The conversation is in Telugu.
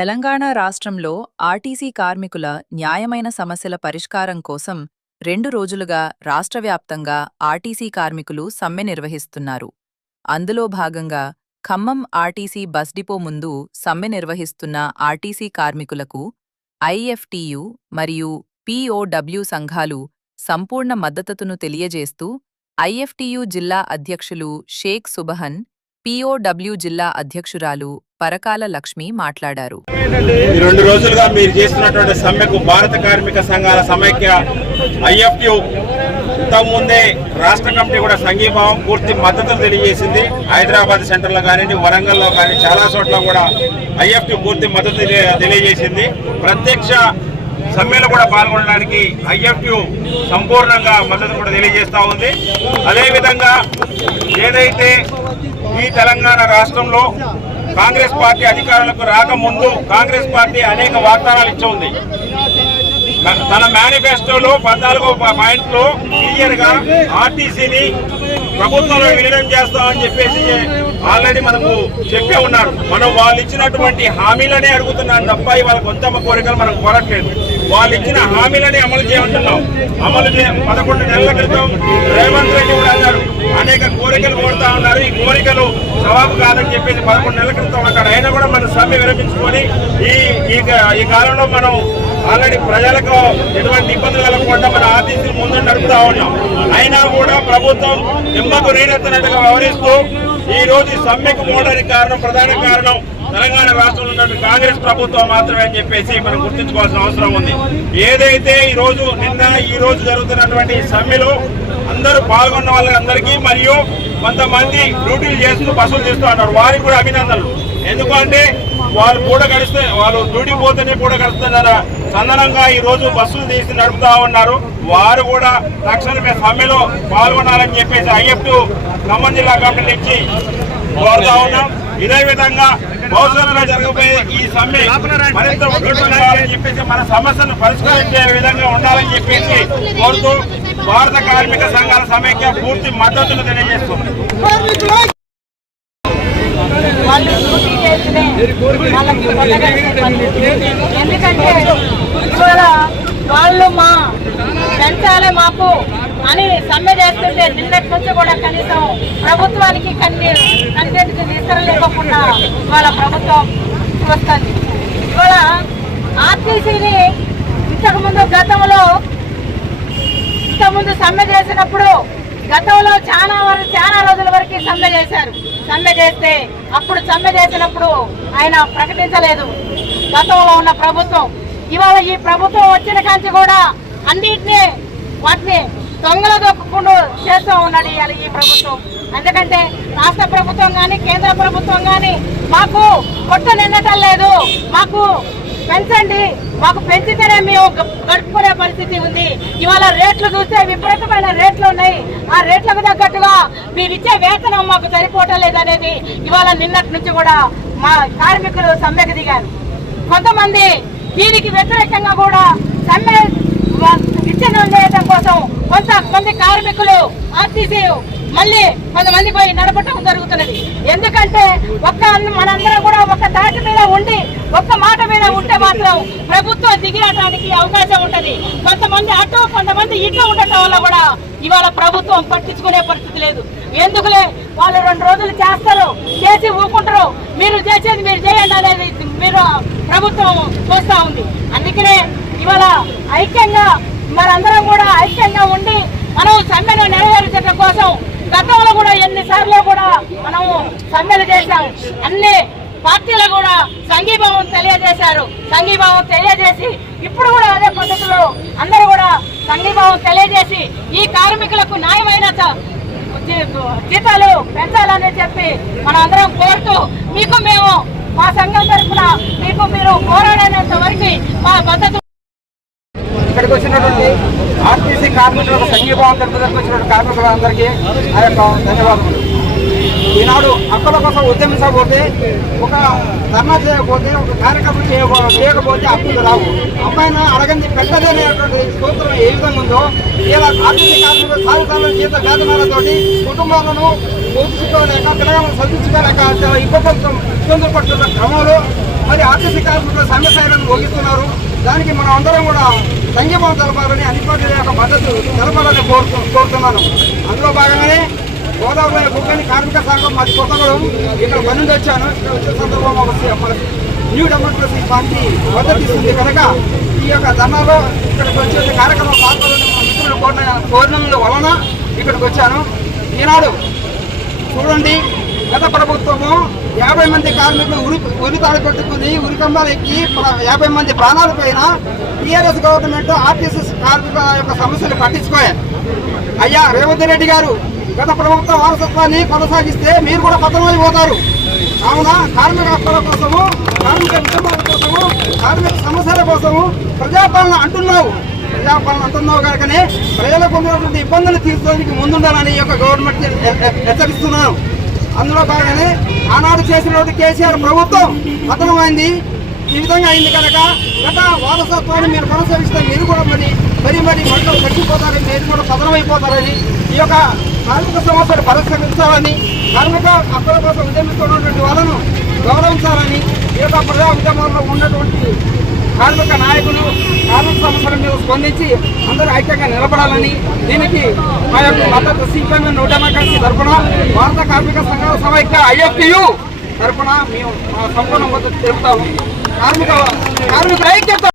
తెలంగాణ రాష్ట్రంలో ఆర్టీసీ కార్మికుల న్యాయమైన సమస్యల పరిష్కారం కోసం 2 రోజులుగా రాష్ట్రవ్యాప్తంగా ఆర్టీసీ కార్మికులు సమ్మె నిర్వహిస్తున్నారు. అందులో భాగంగా ఖమ్మం ఆర్టీసీ బస్ డిపో ముందు సమ్మె నిర్వహిస్తున్న ఆర్టీసీ కార్మికులకు ఐఎఫ్టీయూ మరియు పీఓడబ్ల్యూ సంఘాలు సంపూర్ణ మద్దతును తెలియజేస్తూ ఐఎఫ్టీయూ జిల్లా అధ్యక్షులు షేక్ సుబహన్, పీఓడబ్ల్యూ జిల్లా అధ్యక్షురాలు పరకాల లక్ష్మి మాట్లాడారు. 2 రోజులుగా మీరు చేస్తున్నటువంటి సమ్మెకు భారత కార్మిక సంఘాల సమైక్య ఐఎఫ్టీయూ ఇంతకుముందే రాష్ట్ర కమిటీ కూడా సంఘీభావం పూర్తి మద్దతు తెలియజేసింది. హైదరాబాద్ సెంటర్లో కానివ్వండి, వరంగల్లో కానీ చాలా చోట్ల కూడా ఐఎఫ్టీయూ పూర్తి మద్దతు తెలియజేసింది. ప్రత్యక్ష సమ్మెలో కూడా పాల్గొనడానికి ఐఎఫ్టీయూ సంపూర్ణంగా మద్దతు కూడా తెలియజేస్తూ ఉంది. అదేవిధంగా ఏదైతే ఈ తెలంగాణ రాష్ట్రంలో కాంగ్రెస్ పార్టీ అధికారులకు రాకముందు కాంగ్రెస్ పార్టీ అనేక వాగ్దానాలు ఇచ్చి ఉంది. తన మేనిఫెస్టోలో 14 పాయింట్లో క్లియర్ గా ఆర్టీసీని ప్రభుత్వంలో విలీనం చేస్తామని చెప్పేసి ఆల్రెడీ మనకు చెప్పే ఉన్నారు. మనం వాళ్ళు ఇచ్చినటువంటి హామీలనే అడుగుతున్నాం తప్ప ఇవాళ కొంత కోరికలు మనం కోరట్లేదు. వాళ్ళు ఇచ్చిన హామీలని అమలు చేయమంటున్నాం. 11 నెలల క్రితం రేవంత్ రెడ్డి కూడా అన్నారు, అనేక కోరికలు కోరుతా ఉన్నారు. ఈ కోరికలు జవాబు కాదని చెప్పేసి 11 నెలల క్రితం అక్కడ అయినా కూడా మనం సమ్మె విరమించుకొని ఈ కాలంలో మనం ఆల్రెడీ ప్రజలకు ఎటువంటి ఇబ్బందులు కలగకుండా మన ఆర్టీసీ ముందు నడుపుతా ఉన్నాం. అయినా కూడా ప్రభుత్వం నిమ్మకు నీరెత్తనట్టుగా వ్యవహరిస్తూ ఈ రోజు సమ్మెకు పోవడానికి ప్రధాన కారణం తెలంగాణ రాష్ట్రంలో ఉన్న కాంగ్రెస్ ప్రభుత్వం మాత్రమే అని చెప్పేసి మనం గుర్తించుకోవాల్సిన అవసరం ఉంది. ఏదైతే ఈ రోజు జరుగుతున్నటువంటి సమ్మెలో అందరూ పాల్గొన్న వాళ్ళందరికీ మరియు కొంతమంది డ్యూటీలు చేస్తూ బస్సులు తీస్తూ ఉన్నారు, వారికి కూడా అభినందనలు. ఎందుకంటే వాళ్ళు డ్యూటీ పోతేనే పూట గడుస్తున్న చందనంగా ఈ రోజు బస్సులు తీసి నడుపుతా ఉన్నారు. వారు కూడా తక్షణమే సమ్మెలో పాల్గొనాలని చెప్పేసి ఐఎఫ్టీయూ ఖమ్మం జిల్లా కమిటీ నుంచి కోరుతా ఉన్నాం. ఇదే విధంగా భవిష్యత్తులో జరగబోయే ఈ సమ్మె మరింత ఉధృతమని చెప్పేసి మన సమస్యను పరిష్కరించే విధంగా ఉండాలని చెప్పేసి కోరుతూ భారత కార్మిక సంఘాల సమైక్య పూర్తి మద్దతును తెలియజేస్తుంది. ఎందుకంటే ఇవాళ వాళ్ళు పెంచాలి మాకు అని సమ్మె చేస్తుంటే నిన్నటి నుంచి కూడా కనీసం ప్రభుత్వానికి కనిపెట్టి తీసుకురలేకుండా ఇవాళ ప్రభుత్వం వస్తుంది. ఇవాళ ఆర్టీసీని ఇంతకుముందు సమ్మె చేసినప్పుడు గతంలో చాలా రోజుల వరకు సమ్మె చేశారు. సమ్మె చేస్తే అప్పుడు సమ్మె చేసినప్పుడు ఆయన ప్రకటించలేదు గతంలో ఉన్న ప్రభుత్వం. ఇవాళ ఈ ప్రభుత్వం వచ్చిన కాంచి కూడా వాటిని దొంగల దొక్కకుండా చేస్తూ ఉన్నాడు ఇవాళ ఈ ప్రభుత్వం. ఎందుకంటే రాష్ట్ర ప్రభుత్వం కానీ కేంద్ర ప్రభుత్వం కానీ మాకు పొట్ట నిండటం లేదు, మాకు పెంచండి, మాకు పెంచితేనే మేము గడుపుకునే పరిస్థితి ఉంది. ఇవాళ రేట్లు చూస్తే విపరీతమైన రేట్లు ఉన్నాయి. ఆ రేట్లకు తగ్గట్టుగా మీరు ఇచ్చే వేతనం మాకు సరిపోవటం లేదనేది ఇవాళ నిన్నటి నుంచి కూడా మా కార్మికులు సమ్మెకు దిగారు. కొంతమంది దీనికి వ్యతిరేకంగా కూడా సమ్మె విచ్ఛిన్నం చేయడం కోసం కొంతమంది కార్మికులు ఆర్టీసీ మళ్ళీ కొంతమంది పోయి నడపటం జరుగుతున్నది. ఎందుకంటే మనందరం కూడా ఒక తాటి మీద ఉండి ఒక్క మాట మీద ఉంటే మాత్రం ప్రభుత్వం దిగిరటానికి అవకాశం ఉంటది. కొంతమంది అటు కొంతమంది ఇటు ఉండటం వల్ల కూడా ఇవాళ ప్రభుత్వం పట్టించుకునే పరిస్థితి లేదు. ఎందుకులే వాళ్ళు 2 రోజులు చేసి ఊరుకుంటారు, మీరు చేసేది మీరు చేయండి అనేది మీరు ప్రభుత్వం చూస్తూ ఉంది. అందుకనే ఇవాళ మనందరం కూడా ఐక్యంగా ఉండి మనం సమ్మెను నెరవేర్చడం కోసం గతంలో కూడా ఎన్నిసార్లు కూడా మనం సమ్మెలు చేశాం. అన్ని పార్టీలు కూడా సంఘీభావం తెలియజేశారు. సంఘీభావం తెలియజేసి ఇప్పుడు కూడా అదే పద్ధతిలో అందరూ కూడా సంఘీభావం తెలియజేసి ఈ కార్మికులకు న్యాయమైన జీతాలు పెంచాలని చెప్పి మనం అందరం కోరుతూ మేము మా సంఘం తరఫున మీరు పోరాడేంత వరకు మా మద్దతు. ఇక్కడికి వచ్చినటువంటి ఆర్టీసీ కార్మికులకు సంఘీభావం తెలుపుదలకు వచ్చినటువంటి కార్మికులందరికీ ఆ యొక్క ధన్యవాదములు. ఈనాడు హక్కుల కోసం ఉద్యమించకపోతే, ఒక ధర్నా చేయకపోతే, ఒక కార్యక్రమం చేయకపోతే హక్కులు రావు. అమ్మాయిని అడగండి పెట్టదనేటువంటి సూత్రం ఏ విధంగా ఉందో ఇలా ఆర్టీసీ కార్మికులు సాగుతాల జీత వేతనాలతోటి కుటుంబాలను పోషించుకోలేక పిల్లలను చదివించుకోలేక ఇబ్బందులు పడుతున్న క్రమంలో మరి ఆర్టీసీ కార్మికుల సమ్మె సైరన్ మోగిస్తున్నారు. దానికి మనం అందరం కూడా సంఘీభావం తెలపాలని, అన్ని పార్టీల యొక్క మద్దతు తెలపాలని కోరుతున్నాను. అందులో భాగంగానే గోదావరి బుగ్గని కార్మిక సంఘం మాది కొత్తగూడెం, ఇక్కడ పని నుండి వచ్చాను. ఇక్కడ వచ్చే సందర్భంలో మన న్యూ డెమోక్రసీ పార్టీ మద్దతు ఇస్తుంది కనుక ఈ యొక్క ధర్నాలో ఇక్కడికి వచ్చే కార్యక్రమం పాల్గొనడం మిత్రులు కోరిన వలన ఇక్కడికి వచ్చాను. ఈనాడు చూడండి, గత ప్రభుత్వము 50 మంది కార్మికులు ఉరి తాడు పెట్టుకుని ఉరికంబాలు ఎక్కి 50 మంది ప్రాణాలు పోయినా టీఆర్ఎస్ గవర్నమెంట్ ఆర్టీసీ కార్మికుల యొక్క సమస్యలు పట్టించుకోయారు. అయ్యా రేవంత్ రెడ్డి గారు, గత ప్రభుత్వ వారసత్వాన్ని కొనసాగిస్తే మీరు కూడా పతనమైపోతారు. కావున కార్మిక హక్కుల కోసము, కార్మిక ఉద్యమాల కోసము, కార్మిక సమస్యల కోసము ప్రజాపాలన అంటున్నావు కనుకనే ప్రజలకు ఉన్నటువంటి ఇబ్బందులు తీర్చడానికి ముందుండాలని ఈ యొక్క గవర్నమెంట్ హెచ్చరిస్తున్నాను. అందులో భాగంగానే ఆనాడు చేసినటువంటి కేసీఆర్ ప్రభుత్వం పతనమైంది. ఈ విధంగా అయింది కనుక గత వారసత్వాన్ని మీరు కొనసాగిస్తే మీరు కూడా మరి మంటలు తగ్గిపోతారని, మీరు కూడా పతనమైపోతారని, ఈ యొక్క కార్మిక సమస్యలు పరిష్కరించాలని, కార్మిక హక్కుల కోసం ఉద్యమిస్తున్నటువంటి వాళ్ళను గౌరవించాలని, ఈ యొక్క ప్రజా ఉద్యమంలో ఉన్నటువంటి కార్మిక నాయకులు కార్మిక సమస్యల మీద స్పందించి అందరూ ఐక్యంగా నిలబడాలని, దీనికి మా యొక్క మద్దతు సిపిఎం న్యూ డెమోక్రసీ తరఫున, భారత కార్మిక సంఘాల సమైక్య IFTU తరఫున మేము సంపూర్ణ మద్దతు తెలుపుతాము. కార్మిక ఐక్యత